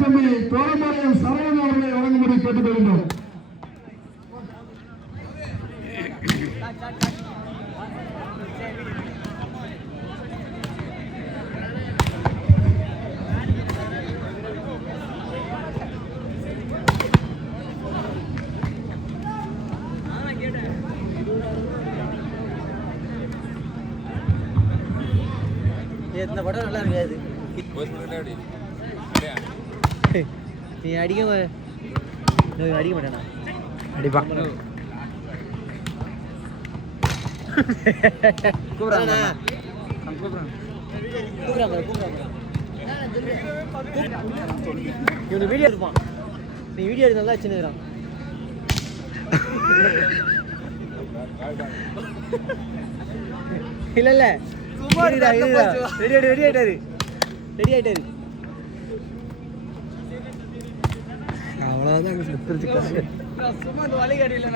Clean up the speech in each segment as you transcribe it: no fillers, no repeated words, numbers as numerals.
தம்பி தோழமையும் சரவணன் அவர்களை வழங்கும்படி கேட்டுக்கொள்கிறோம். இந்த படம் நல்லா இருக்காது. நீ அடிக்க மாட்டேனா? அடிப்பா. இவனு வீடியோ எடுப்பான். நீ வீடியோ எடுத்து நல்லா சின்னதுறான். இல்ல இல்ல ரெடி ஆயிட்டாரு. அவ்வளவுதான் சும்மா இந்த வழிகாட்டியில்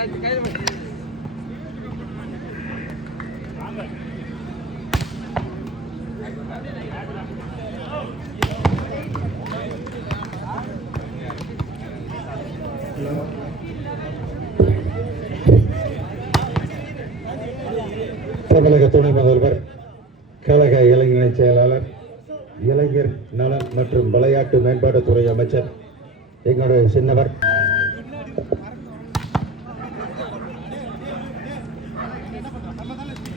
தமிழக துணை முதல்வர், கழக இளைஞர் செயலாளர், இளைஞர் நலன் மற்றும் விளையாட்டு மேம்பாட்டுத்துறை அமைச்சர், எங்களுடைய சின்னவர்